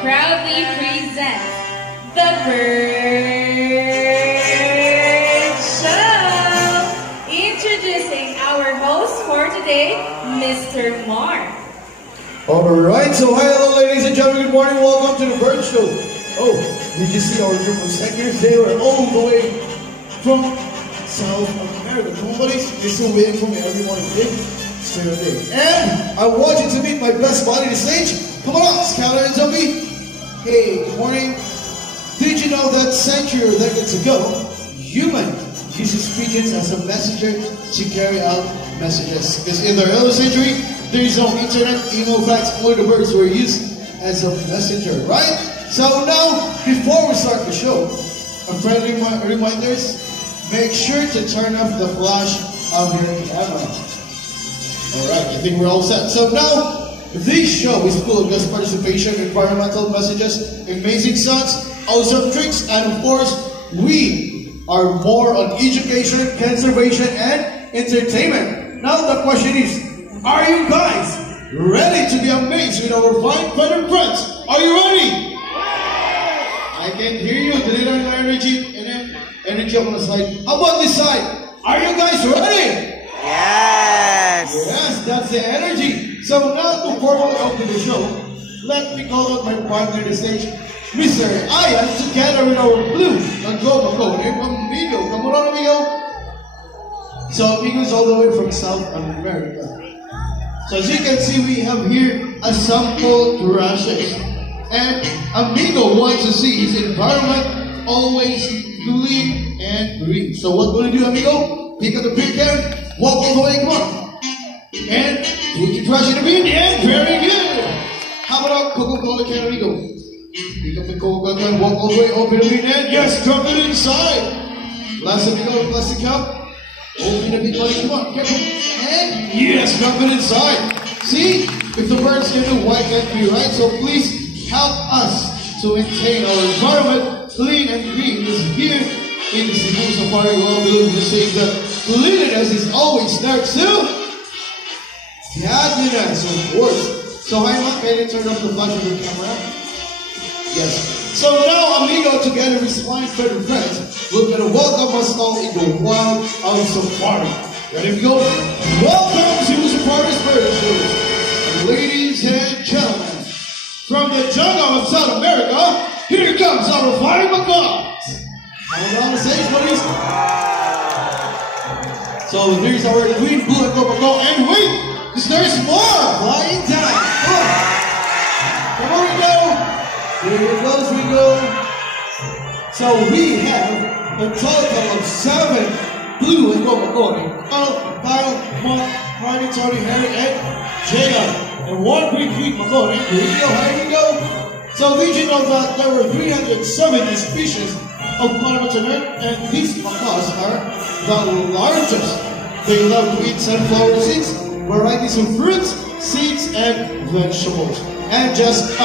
proudly present the Bird Show. Introducing our host for today, Mr. Mark. Alright, so hi, hello ladies and gentlemen, good morning, welcome to the Bird Show. Oh, did you see our group of seconders? They were all the way from South America. Come on buddies, they're still waiting for me every morning, okay? Stay right there. And I want you to meet my best buddy on the stage. Come on up, Scout and Toby. Hey, good morning. Did you know that centuries or decades ago, human uses pigeons as a messenger to carry out messages? Because in the early century, there is no internet, email, fax, only the birds were used as a messenger, right? So now, before we start the show, a friendly reminders, make sure to turn off the flash of your camera. Alright, I think we're all set. So now, this show is full of guest participation, environmental messages, amazing sounds, awesome tricks, and of course, we are more on education, conservation, and entertainment. Now the question is, are you guys ready to be amazed with our fine feathered friends? Are you ready? I can hear you. The little energy on the side. How about this side? Are you guys ready? Yes! Yes, that's the energy. So now to formally open the show, let me call out my partner on the stage, Mr. Ian, together with our blue and gold named Amigo. Come on, Amigo. So Amigo is all the way from South America. So as you can see, we have here a sample rashes. And Amigo wants to see his environment always clean and green. So what we're going to do, Amigo? Pick up the big can, walk all the way, come on. And take your trash in the bin, and very good. How about Coca-Cola can, Amigo? Pick up the Coca-Cola can, walk all the way, open the bin, and yes, drop it inside. Last Amigo, plastic cup. Open the big body, come on, careful. And yes, drop it inside. See, if the birds can do, why can't we, right? So please help us to maintain our environment clean and green. Because here in the Cebu Safari World, we will say that cleanliness is always next to godliness, of course. So hi, Mark, can you turn off the flash of your camera? Yes. So now, Amigo, together with his fine feathered friends, we're going to welcome us all in the wild of Safari. Ready to go? Welcome to Safari's Bird Show. Ladies and gentlemen, from the jungle of South America, here comes our flying macaws. Hold on the stage, buddies. So there's our green, blue, and purple macaw. And wait, because there's more flying time. Come on, we go. Here goes we go. So we have a total of 7 blue and purple macaw. Kyle, Mark, Harvey, Tony, Harry, and Jacob. And 1 green macaw. Here we go. So did you know that there were 370 species of mammals on Earth, and these macaws are the largest. They love to eat sunflower seeds, varieties of fruits, seeds, and vegetables. And just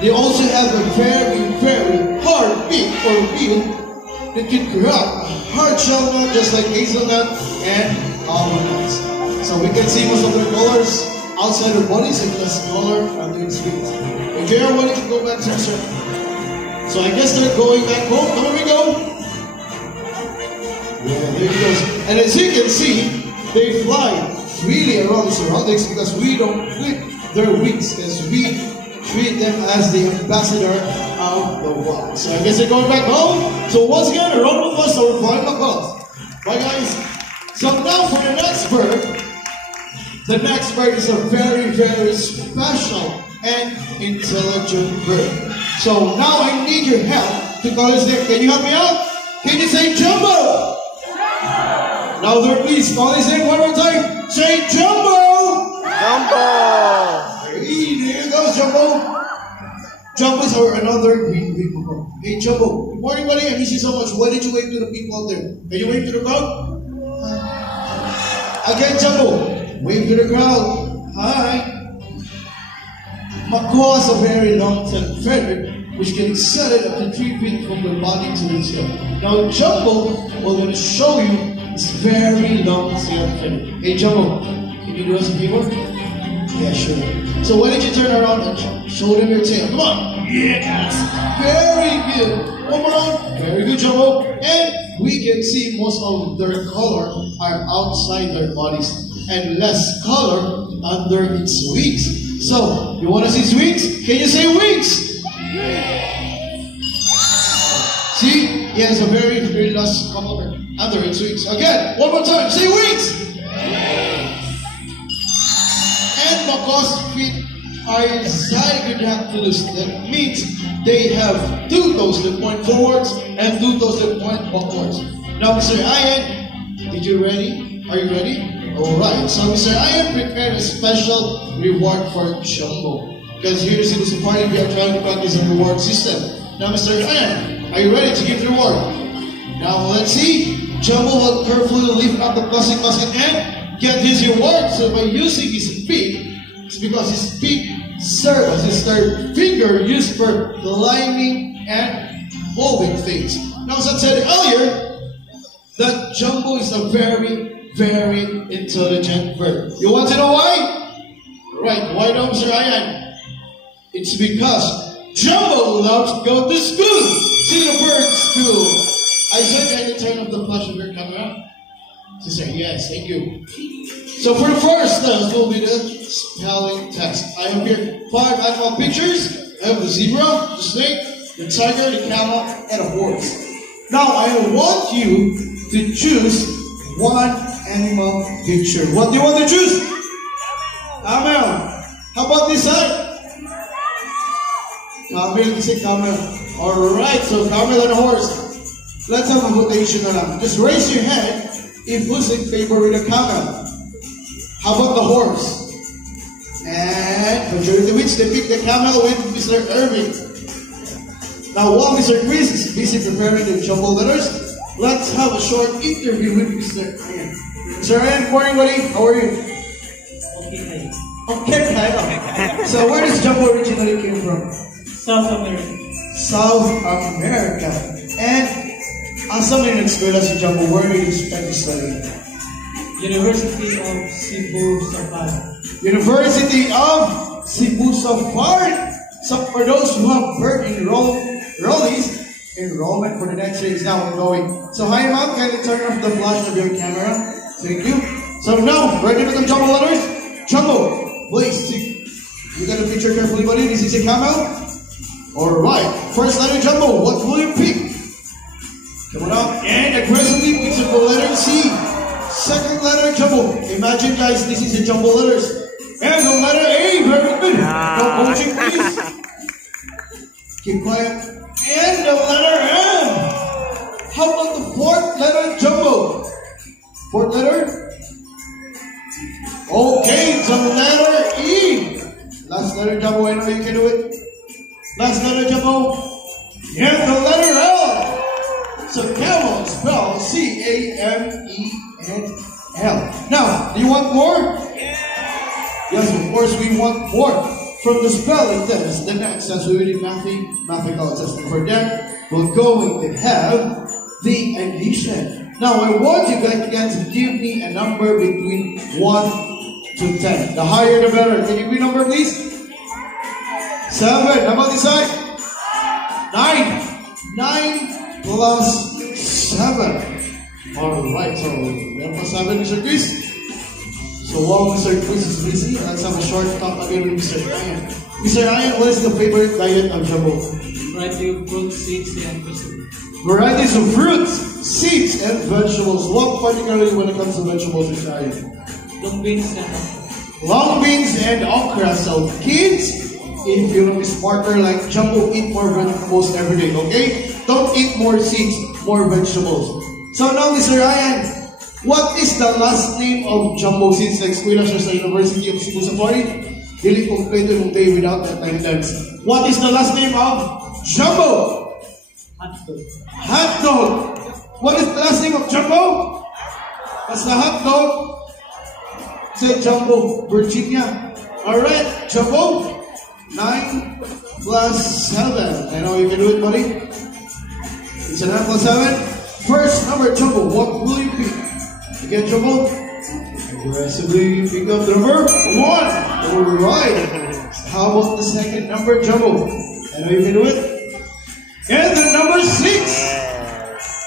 they also have a very, very hard beak or bill that can crack a hard shell nut just like hazelnut and almond nuts. So we can see most of their colors outside their bodies and less color on their feet. And JR wanted to go back to the circle. So I guess they're going back home. Come on, we go. Yeah, there he goes. And as you can see, they fly really around the surroundings because we don't clip their wings, because we treat them as the ambassador of the wild. So I guess they're going back home. So once again, a round of applause for flying macaws. Bye, guys. So now for the next bird. The next bird is a very, very special and intelligent bird. So now I need your help to call his name. Can you help me out? Can you say Jumbo? Now there, please call his name one more time. Say Jumbo! Jumbo! Hey, there goes Jumbo. Jumbo is another green macaw. Hey Jumbo, good morning buddy, I miss you so much. Why did you wave to the people out there? Can you wave to the crowd? Again Jumbo, wave to the crowd. Hi. Macaws are very long-tailed feather, which can extend up to 3 feet from the body to the tail. Now Jumbo, we're going to show you this very long tail feather. Hey Jumbo, can you do us a favor? Yeah, sure. So why don't you turn around and show them your tail? Come on. Yes. Very good. One more round. Very good, Jumbo. And we can see most of their color are outside their bodies and less color under its wings. So, you want to see its wings? Can you say wings? See? He has a very, very less color under its wings. Again, one more time. Say wings! And because feet are zygodactylous, that means they have two toes that point forwards and two toes that point backwards. Now, Mr. Ian, did you ready? Are you ready? Alright, so Mr. Ian prepared a special reward for Jumbo. Because here in Cebu Safari, we are trying to practice a reward system. Now, Mr. Ian, are you ready to give the reward? Now, let's see. Jumbo will carefully lift up the plastic basket and get his reward. So by using his beak, it's because his beak serves as his third finger used for climbing and moving things. Now, as I said earlier, that Jumbo is a very, very intelligent bird. You want to know why? Right, why don't Mr. Ian? It's because Jumbo loves to go to school. See the bird school. I said I need to turn off the flash of your camera. She said, yes, thank you. So for the first test will be the spelling test. I have here 5 animal pictures. I have the zebra, the snake, the tiger, the camel, and a horse. Now I want you to choose one animal picture. What do you want to choose? Camel. How about this side? Camel, you say camel. Alright, so camel and horse. Let's have a votation na lang. Just raise your hand if who's in favor with the camel. How about the horse? And majority which they pick the camel with Mr. Irving. Now while Mr. Chris is busy preparing the jumbo letters, let's have a short interview with Mr. Ian. Mr. Ian, good morning, buddy. How are you? Okay, okay. So where does jumbo originally came from? South America. South America. And asa may nag-eskwela si Jumbo? Where did you spend his study? University of Cebu Safari. University of Cebu Safari. So for those who have bird enrollees, enrollment for the next year is now ongoing. So hi ma'am, can you turn off the flash of your camera? Thank you. So now, ready for the jumbo letters? Jumbo, please. You got to picture carefully, buddy. This is a camel. Alright, first letter Jumbo, what will you pick? Come on up and aggressively pick the letter C. Second letter Jumbo. Imagine guys, this is the jumbo letters. And the letter A, very good. No coaching please. Keep quiet. And the letter M. How about the fourth letter Jumbo? Fourth letter? Okay, the letter E. Last letter Jumbo, I know you can do it. Last letter Jumbo. And the letter L. So camel spell C-A-M-E-N-L. Now, do you want more? Yeah. Yes, of course we want more. From the spelling test, the next test we will do mathematical testing. For that, we're going to have the addition. Now, I want you guys to give me a number between 1 to 10. The higher the better. Can you give me a number, please? 7. How about this side? 9. 9 plus 7. Alright, so 9 plus 7, Mr. Chris. So while Mr. Chris is busy, let's have a short talk again with Mr. Ryan. Mr. Ryan, what is the favorite diet of Jumbo? Variety of fruits, seeds, and vegetables. Varieties of fruits, seeds, and vegetables. What particularly when it comes to vegetables, Mr. Ryan? Long beans and Long beans and okra. So kids, if you want to be smarter like Jumbo, eat more vegetables every day, okay? Don't eat more seeds, more vegetables. So now, Mr. Ryan, what is the last name of Jumbo since nag-eskwela siya sa University of Cebu Safari? Dili kompleto yung day without attendance. What is the last name of Jumbo? hot dog. Hot dog. What is the last name of Jumbo? What's the hot dog? Say Jumbo, Virginia. Alright, Jumbo. 9 plus 7. I know you can do it, buddy. It's a 9 plus 7. First number, Jumbo. What will you pick? Again, Jumbo. Aggressively pick up the number 1. Alright. How about the second number, Jumbo? I know you can do it. And the number 6.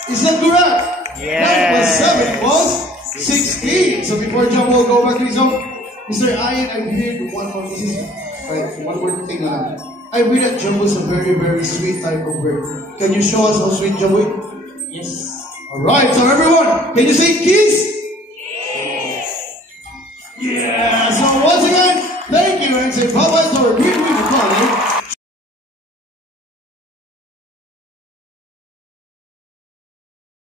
Is that correct? Yes. Number 7 was 16. So before Jumbo will go back to his own, Mr. Ian, I heard one more. This is right, one more thing on that. I read that Jumbo is a very, very sweet type of bird. Can you show us how sweet Jumbo is? Yes. Alright, so everyone, can you say kiss? Yes! Yeah, so once again, thank you and say bye-bye to our